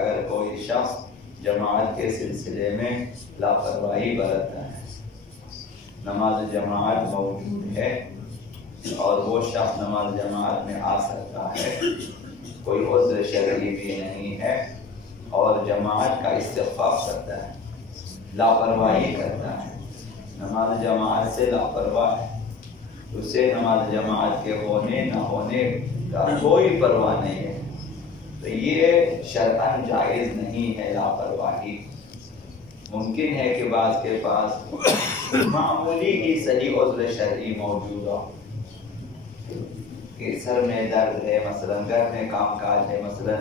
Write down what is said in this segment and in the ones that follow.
اگر کوئی شخص جماعت کے سلسلے میں لاپرواہی برتتا ہے، نماز جماعت موجود ہے اور وہ شخص نماز جماعت میں آ سکتا ہے، کوئی عذر شرعی بھی نہیں ہے اور جماعت کا استخفاف کرتا ہے، لاپرواہی کرتا ہے، نماز جماعت سے لاپرواہ ہے، اسے نماز جماعت کے ہونے نہ ہونے کا کوئی پرواہ نہیں ہے، تو یہ شرعاً جائز نہیں ہے لاپرواہی۔ ممکن ہے کہ بعض کے پاس معمولی ہی صحیح عذر شرعی موجود ہو، کہ سر میں درد ہے، مثلا گھر میں کام کاج ہے، مثلا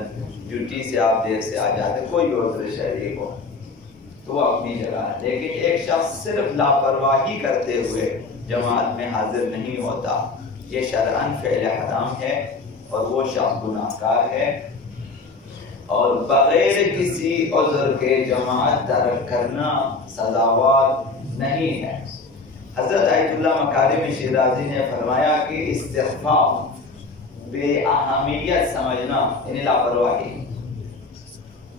ڈیوٹی سے آپ دیر سے آ جاتے، کوئی عذر شرعی ہو تو وہ اپنی جگہ ہے، لیکن ایک شخص صرف لاپرواہی کرتے ہوئے جماعت میں حاضر نہیں ہوتا، یہ شرعاً فعل حرام ہے اور وہ شخص گناہ گار ہے، اور بغیر کسی عذر کے جماعت ترک کرنا سزاوار نہیں ہے۔ حضرت آیت اللہ مکارم شیرازی نے فرمایا کہ استخفاف بے اہمیت سمجھنا یعنی لاپرواہی،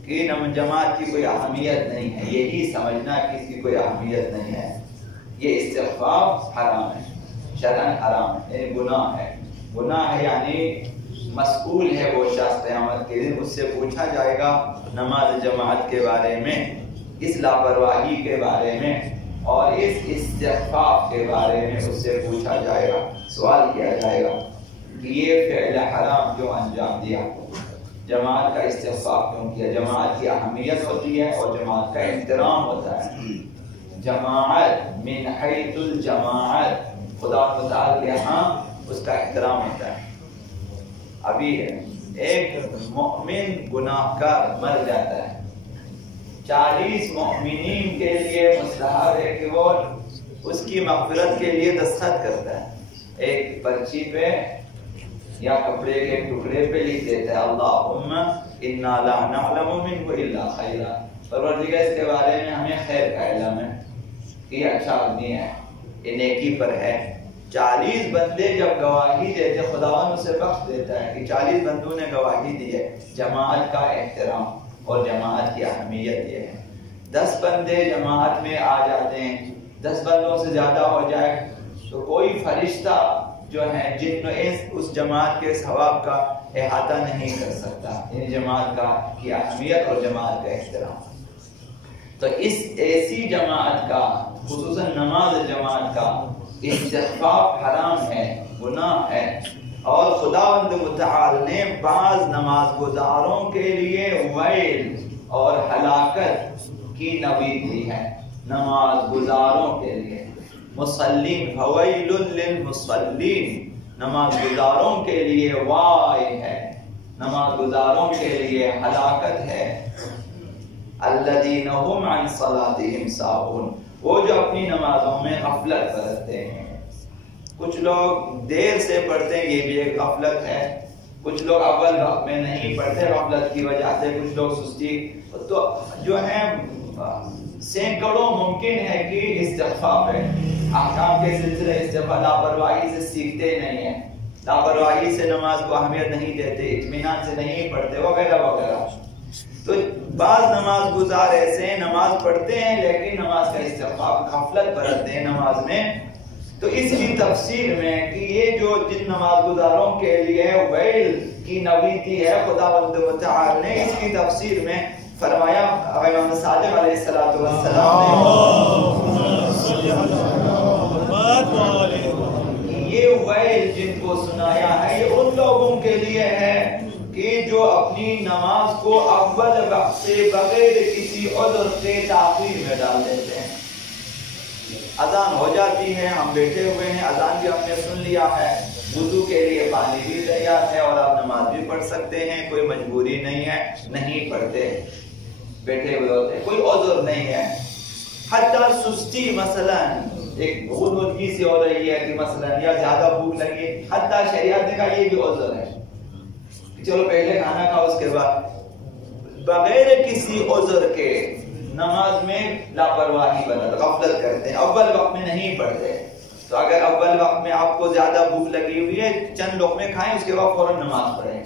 کہ جماعت کی کوئی اہمیت نہیں ہے، یہی سمجھنا کہ اس کی کوئی اہمیت نہیں ہے، یہ استخفاف حرام ہے، شرعاً حرام ہے، یعنی گناہ ہے۔ گناہ ہے یعنی مسئول ہے وہ شخص قیامت کے دن، اس سے پوچھا جائے گا نماز جماعت کے بارے میں، اس لاپرواہی کے بارے میں اور اس استخفاف کے بارے میں اس سے پوچھا جائے گا، سوال کیا جائے گا کہ یہ فعل حرام کیوں انجام دیا، جماعت کا استخفاف کیوں کیا۔ جماعت کی اہمیت ہوتی ہے اور جماعت کا احترام ہوتا ہے، جماعت من حیث الجماعت، خدا تعالی کے ہاں اس کا احترام ہوتا ہے۔ ابھی ایک مؤمن گناہ گار مر جاتا ہے، 40 مؤمنین کے لیے مستحب ہے کہ وہ اس کی مغفرت کے لیے دستخط کرتا ہے، ایک پرچی پہ یا کپڑے کے ٹکڑے پہ لکھ دیتا ہے اللہم انا لا نعلم منہ الا خیرا، پروردگار اس کے بارے میں ہمیں خیر کا علم ہے، یہ اچھا آدمی ہے، یہ نیکی پر ہے۔ 40 بندے جب گواہی دیتے خداوند اسے بخش دیتا ہے کہ 40 بندوں نے گواہی دی ہے۔ جماعت کا احترام اور جماعت کی اہمیت یہ ہے۔ 10 بندے جماعت میں آ جاتے ہیں، 10 بندوں سے زیادہ ہو جائے تو کوئی فرشتہ جو ہے جن اس جماعت کے ثواب کا احاطہ نہیں کر سکتا، یعنی جماعت کی اہمیت اور جماعت کا احترام۔ تو اس ایسی جماعت کا، خصوصاً نماز جماعت کا استخفاف حرام ہے، گناہ ہے، اور خداوند متعال نے بعض نماز گزاروں کے لیے ویل اور ہلاکت کی نوید دی ہے، نماز گزاروں کے لیے، مصلین فویل للمصلین، نماز گزاروں کے لیے وائے ہے، نماز گزاروں کے لیے ہلاکت ہے، الذین هم عن صلاتهم ساہون، وہ جو اپنی نمازوں میں غفلت برتتے ہیں۔ کچھ لوگ دیر سے پڑھتے ہیں، یہ بھی ایک غفلت ہے، کچھ لوگ اول وقت میں نہیں پڑھتے غفلت کی وجہ سے، کچھ لوگ سستی، تو جو ہے سینکڑوں ممکن ہے کہ استخفاف ہے، احکام کے سلسلے استخفاف، لاپرواہی سے سیکھتے نہیں ہیں، لاپرواہی سے نماز کو اہمیت نہیں دیتے، اطمینان سے نہیں پڑھتے وغیرہ وغیرہ۔ تو بعض نماز گزار ایسے ہیں نماز پڑھتے ہیں لیکن نماز کا استخفاف، غفلت برتتے ہیں نماز میں، تو اس کی تفسیر میں کہ یہ جو جن نماز گزاروں کے لیے ویل کی نویدی ہے خداوند متعال نے، اس کی تفسیر میں فرمایا امام صادق علیہ السلام نے یہ ویل جن کو سنایا ہے یہ ان لوگوں کے لیے ہے کہ جو اپنی نماز کو اول وقت سے بغیر کسی عذر کے تاخیر میں ڈال دیتے ہیں۔ اذان ہو جاتی ہے، ہم بیٹھے ہوئے ہیں، اذان بھی ہم نے سن لیا ہے، وضو کے لیے پانی بھی تیار ہے اور آپ نماز بھی پڑھ سکتے ہیں، کوئی مجبوری نہیں ہے، نہیں پڑھتے، بیٹھے ہوئے ہوتے ہیں، کوئی عذر نہیں ہے۔ حتی سستی مثلا ایک بھول ہوتی سی ہو رہی ہے کہ مثلا یا زیادہ بھوک لگی، حتی شریعت نے کہا یہ بھی عذر ہے، چلو پہلے کھانا کھاؤ اس کے بعد، بغیر کسی عذر کے نماز میں لاپرواہی برتتے، غفلت کرتے ہیں، اول وقت میں نہیں پڑھتے، تو اگر اول وقت میں آپ کو زیادہ بھوک لگی ہوئی ہے چند لقمے کھائیں اس کے بعد فوراً نماز پڑھیں،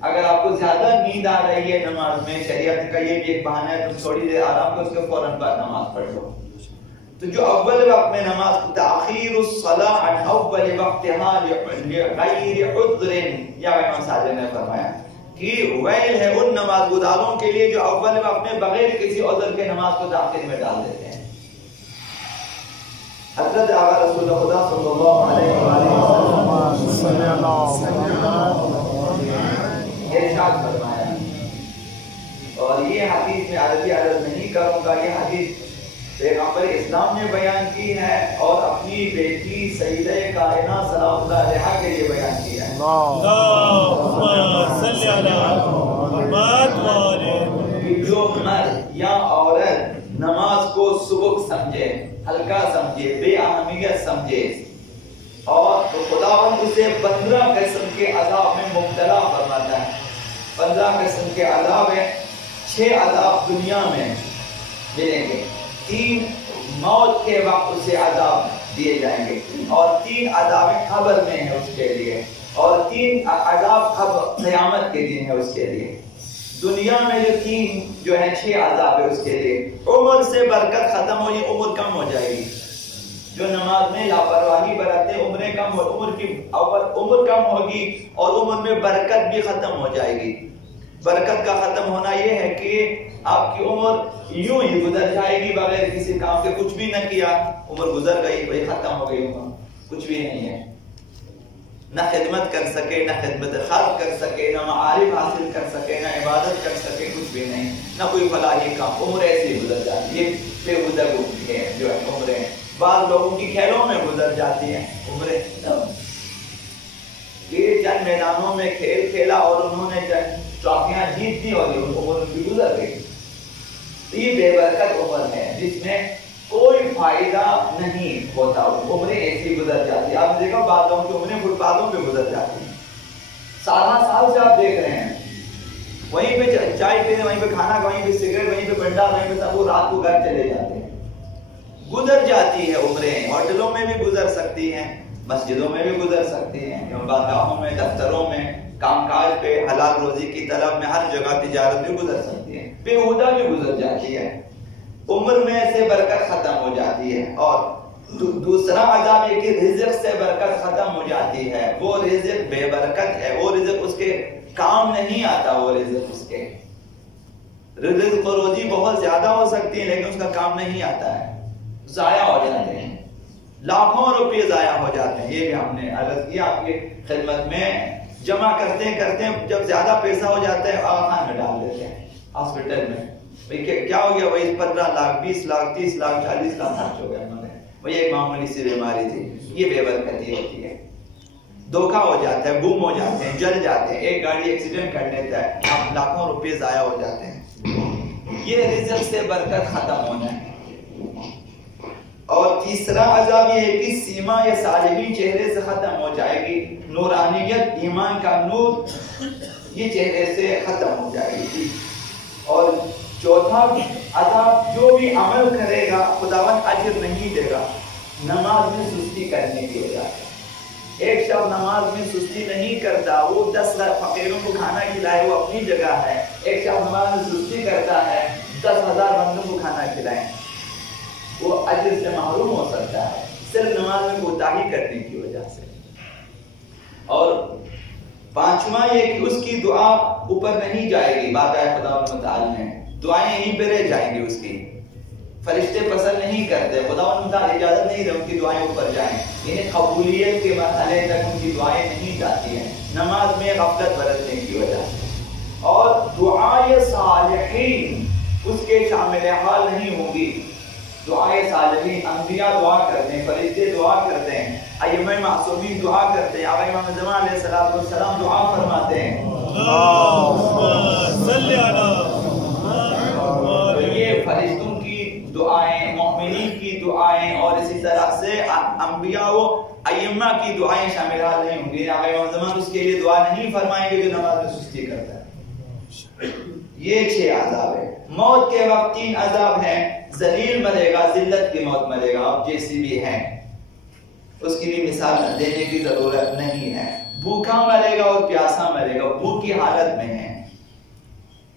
اگر آپ کو زیادہ نیند آ رہی ہے نماز میں، شریعت کا یہ بھی ایک بہانہ ہے، تم تھوڑی دیر آرام کرو، اس کے فوراً بعد نماز پڑھ لو۔ تو جو اول وقت میں نماز، تاخیر الصلاۃ عن اول وقتها لغیر عذر، یا امام ساجد نے فرمایا کہ ویل ہے ان نماز گزاروں کے لیے جو اول وقت میں بغیر کسی عذر کے نماز کو تاخیر میں ڈال دیتے ہیں۔ حضرت آقا رسول خدا صلی اللہ علیہ وسلم ارشاد فرمایا، اور یہ حدیث میں عربی عرض نہیں کروں گا، یہ حدیث پیغمبر اسلام نے بیان کی ہے اور اپنی بیٹی سیدہ کائنات سلام اللہ علیہا کے لیے بیان کی ہے۔ جو مرد یا عورت نماز کو سبک سمجھے، ہلکا سمجھے، بے اہمیت سمجھے، اور خداوند اسے 15 قسم کے عذاب میں مبتلا فرماتا ہے۔ 15 قسم کے عذاب ہیں، 6 عذاب دنیا میں ملیں گے، 3 موت کے وقت اسے عذاب دیے جائیں گے، اور 3 عذاب قبر میں ہیں اس کے لیے، اور 3 عذاب قیامت کے دن ہے اس کے لیے۔ دنیا میں جو 3 جو ہیں 6 عذاب ہے اس کے لیے، عمر سے برکت ختم ہو، یہ عمر کم ہو جائے گی۔ جو نماز میں لاپرواہی برتے عمر کم ہوگی، اور عمر میں برکت بھی ختم ہو جائے گی۔ برکت کا ختم ہونا یہ ہے کہ آپ کی عمر یوں ہی گزر جائے گی بغیر کسی کام کے، کچھ بھی نہ کیا، عمر گزر گئی، بھائی ختم ہو گئی عمر، کچھ بھی نہیں ہے، نہ خدمت کر سکے، نہ خدمت خلق کر سکے، نہ معارف حاصل کر سکے، نہ عبادت کر سکے، کچھ بھی نہیں، نہ کوئی فلاحی کام، عمر ایسے ہی گزر جاتی ہے۔ یہ بے ہودہ جو ہے عمریں، بعض لوگوں کی کھیلوں میں گزر جاتی ہیں عمریں، یہ چند میدانوں میں کھیل کھیلا اور انہوں نے چند ٹرافیاں جیت دی اور عمر ان کی گزر گئی۔ یہ بے برکت عمر ہے جس میں کوئی فائدہ نہیں ہوتا، عمریں ایسی گزر جاتی ہیں۔ آپ دیکھو بعض لوگوں کی عمریں فٹ پاتھوں پہ گزر جاتی ہیں، سال سے آپ دیکھ رہے ہیں، وہیں پہ چائے پینے، وہیں پہ کھانا، وہیں پہ سگریٹ، وہیں پہ بنڈا، وہیں پہ سب، وہ رات کو گھر چلے جاتے ہیں، گزر جاتی ہے عمریں۔ ہوٹلوں میں بھی گزر سکتی ہیں، مسجدوں میں بھی گزر سکتی ہیں، عبادتگاہوں میں، دفتروں میں، کام کاج پہ، حلال روزی کی طلب میں، ہر جگہ تجارت بھی گزر سکتی ہے، بےہودہ بھی گزر جاتی ہے، عمر میں سے برکت ختم ہو جاتی ہے۔ اور دوسرا عذاب یہ کہ رزق سے برکت ختم ہو جاتی ہے، وہ رزق بے برکت ہے، وہ رزق اس کے کام نہیں آتا، وہ رزق اس کے رزق و روزی بہت زیادہ ہو سکتی ہے لیکن اس کا کام نہیں آتا ہے، ضائع ہو جاتے ہیں، لاکھوں روپے ضائع ہو جاتے ہیں۔ یہ بھی ہم نے عرض کیا آپ کی خدمت میں، جمع کرتے جب زیادہ پیسہ ہو جاتا ہے آغا خان میں ڈال دیتے ہیں ہاسپٹل میں، کیا ہو گیا، وہی 15 لاکھ 20 لاکھ 30 لاکھ 40 لاکھ خرچ ہو گیا انہوں نے، وہی ایک معمولی سی بیماری تھی۔ یہ بے برکتی ہوتی ہے، دھوکہ ہو جاتا ہے، گم ہو جاتے ہیں، جل جاتے ہیں، ایک گاڑی ایکسیڈنٹ کر لیتا ہے، لاکھوں روپے ضائع ہو جاتے ہیں۔ یہ رزق سے برکت ختم ہونا ہے۔ اور تیسرا عذاب یہ ہے کہ سیما یا صالحی چہرے سے ختم ہو جائے گی، نورانیت، ایمان کا نور یہ چہرے سے ختم ہو جائے گی۔ اور چوتھا عذاب، جو بھی عمل کرے گا خداوند اجر نہیں دے گا، نماز میں سستی کرنے کی وجہ سے۔ ایک شخص نماز میں سستی نہیں کرتا، وہ 10 فقیروں کو کھانا کھلائے، وہ اپنی جگہ ہے۔ ایک شخص نماز میں سستی کرتا ہے، 10,000 بندوں کو کھانا کھلائیں، وہ اجر سے محروم ہو سکتا ہے، صرف نماز میں کوتاہی کرنے کی وجہ سے۔ اور پانچواں یہ کہ اس کی دعا اوپر نہیں جائے گی، بات ہے خدا متعال میں، دعائیں یہیں پہ رہ جائیں گی، اس کی فرشتے پسند نہیں کرتے، خدا متعال اجازت نہیں دے ان کی دعائیں اوپر جائیں، یعنی قبولیت کے مرحلے تک ان کی دعائیں نہیں جاتی ہیں نماز میں غفلت برتنے کی وجہ سے۔ اور دعائے صالحین اس کے شامل حال نہیں ہوں گی۔ دعائے صالحین، انبیاء دعا کرتے ہیں، فرشتے دعا کرتے ہیں، ائمہ معصومین دعا کرتے ہیں، آقا امام زمان علیہ السلام دعا فرماتے ہیں۔ تو یہ فرشتوں کی دعائیں، مومنین کی دعائیں، اور اسی طرح سے انبیاء و ائمہ کی دعائیں شامل حال نہیں ہوں گی۔ آقا امام زمان اس کے لیے دعا نہیں فرمائیں گے جو نماز میں سستی کرتا ہے۔ یہ 6 عذاب ہے۔ موت کے وقت 3 عذاب ہیں، ذلیل مرے گا، ذلت کی موت مرے گا، آپ جیسی بھی ہیں، اس کی بھی مثال دینے کی ضرورت نہیں ہے۔ بھوکا مرے گا اور پیاسا مرے گا، بھوک کی حالت میں ہے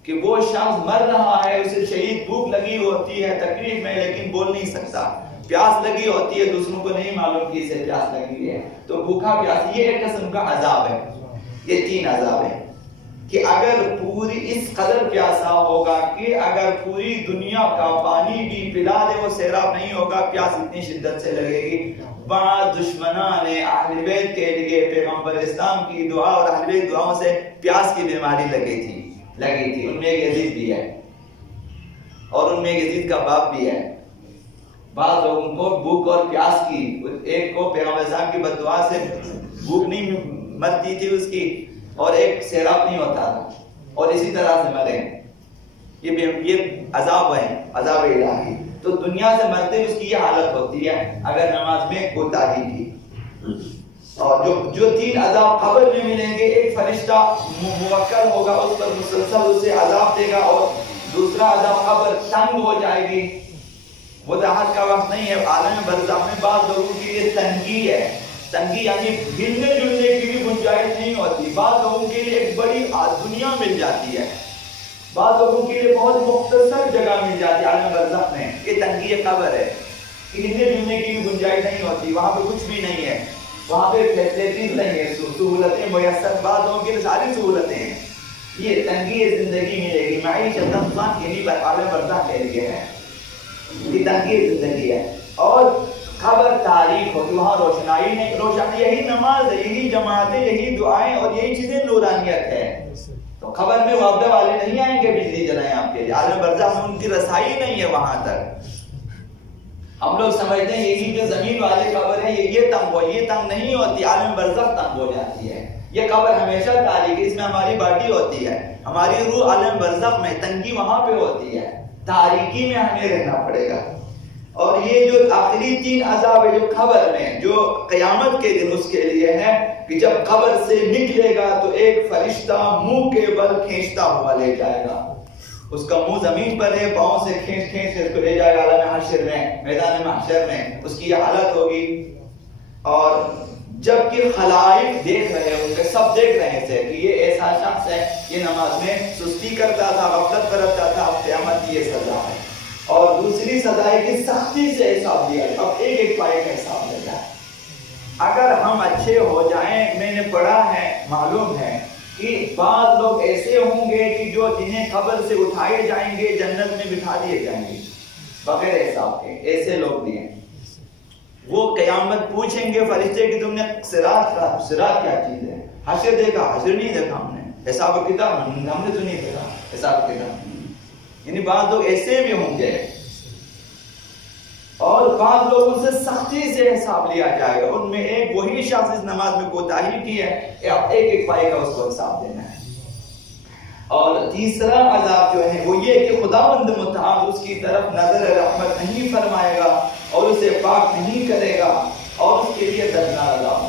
کہ وہ شخص مر رہا ہے، اسے شدید بھوک لگی ہوتی ہے تکلیف میں لیکن بول نہیں سکتا، پیاس لگی ہوتی ہے دوسروں کو نہیں معلوم کہ اسے پیاس لگی ہے، تو بھوکا پیاس یہ ایک قسم کا عذاب ہے۔ یہ 3 عذاب ہے کہ اگر پوری اس قدر پیاسا ہوگا کہ اگر پوری دنیا کا پانی بھی پلا دے وہ سیراب نہیں ہوگا، پیاس اتنی شدت سے لگے گی۔ بعض دشمنان نے اہل بیت کے لیے پیغمبر اسلام کی دعا اور اہل بیت دعاؤں سے پیاس کی بیماری لگی تھی، ان میں یزید بھی ہے اور ان میں یزید کا باپ بھی ہے۔ بعض لوگوں کو بھوک اور پیاس کی، ایک کو پیغمبر اسلام کی بد دعا سے بھوک نہیں مرتی تھی اس کی، اور ایک سیراب نہیں ہوتا تھا، اور اسی طرح سے مرے۔ یہ عذاب ہے، عذاب الہی۔ تو دنیا سے مرتے اس کی یہ حالت ہوتی ہے اگر نماز میں کوتاہی کی۔ اور جو 3 عذاب قبر میں ملیں گے، ایک فرشتہ موکل ہوگا اس پر مسلسل اسے عذاب دے گا، اور دوسرا عذاب قبر تنگ ہو جائے گی۔ وضاحت کا وقت نہیں ہے، عالم برزخ میں بعض لوگوں کے لیے تنگی ہے، تنگی یعنی ہلنے جلنے کی بھی گنجائش نہیں ہوتی، بعض لوگوں کے لیے ایک بڑی دنیا مل جاتی ہے، بعض لوگوں کے لیے بہت مختصر جگہ مل جاتی ہے عالم برزخ میں۔ یہ تنگی قبر ہے کہ ہلنے جلنے کی بھی گنجائش نہیں ہوتی، وہاں پہ کچھ بھی نہیں ہے، وہاں پہ فیسلٹیز نہیں ہے، سہولتیں میسر، بعض لوگوں کے لیے ساری سہولتیں ہیں۔ یہ تنگی زندگی ملے گی، معیشت ضنک یہی عالم برزخ کے لیے ہے، یہ تنگی زندگی ہے۔ اور قبر تاریخ ہوتی، وہاں روشنائی نہیں، روشنائی یہی نماز ہے، یہی جماعتیں، یہی دعائیں اور یہی چیزیں نورانیت ہے۔ تو قبر میں وعدہ والے نہیں آئیں گے بجلی جلائیں آپ کے لیے، عالم برزخ میں ان کی رسائی نہیں ہے وہاں تک۔ ہم لوگ سمجھتے ہیں یہی جو زمین والے قبر ہے یہ تنگ ہو، یہ تنگ نہیں ہوتی، عالم برزخ تنگ ہو جاتی ہے۔ یہ قبر ہمیشہ تاریخ ہے، اس میں ہماری باڈی ہوتی ہے، ہماری روح عالم برزخ میں، تنگی وہاں پہ ہوتی ہے، تاریکی میں ہمیں رہنا پڑے گا۔ اور یہ جو آخری 3 عذاب ہے جو قبر میں، جو قیامت کے دن اس کے لیے ہے کہ جب قبر سے نکلے گا تو ایک فرشتہ منہ کے بل کھینچتا ہوا لے جائے گا، اس کا منہ زمین پر ہے، پاؤں سے کھینچ کھینچ اس کو لے جائے گا عالم حشر میں، میدان محشر میں، اس کی یہ حالت ہوگی۔ اور جب کہ خلائق دیکھ رہے ہوں گے، سب دیکھ رہے ہیں کہ یہ ایسا شخص ہے، یہ نماز میں سستی کرتا تھا، غفلت برتتا تھا، اب قیامت کی یہ سزا ہے۔ اور دوسری سزا ہے کہ سختی سے حساب لیا، اب ایک ایک پائے کا حساب لے جائے۔ اگر ہم اچھے ہو جائیں، میں نے پڑھا ہے، معلوم ہے کہ بعض لوگ ایسے ہوں گے کہ جو جنہیں قبر سے اٹھائے جائیں گے جنت میں بٹھا دیے جائیں گے بغیر حساب کے، ایسے لوگ بھی ہیں۔ وہ قیامت پوچھیں گے فرشتے کہ تم نے صراط کیا چیز ہے، حشر دیکھا، حشر نہیں دیکھا ہم نے، حساب و کتاب ہم نے تو نہیں دیکھا حساب و کتاب۔ یعنی بعض لوگ ایسے بھی ہوں گے اور بعض لوگوں سے سختی سے حساب لیا جائے گا، ان میں ایک وہی شخص اس نماز میں کوتاہی کی ہے، ایک ایک پائے کا اس کو حساب دینا ہے۔ اور تیسرا عذاب جو ہے وہ یہ کہ خداوند متعال اس کی طرف نظر رحمت نہیں فرمائے گا اور اسے پاک نہیں کرے گا اور اس کے لیے دردناک عذاب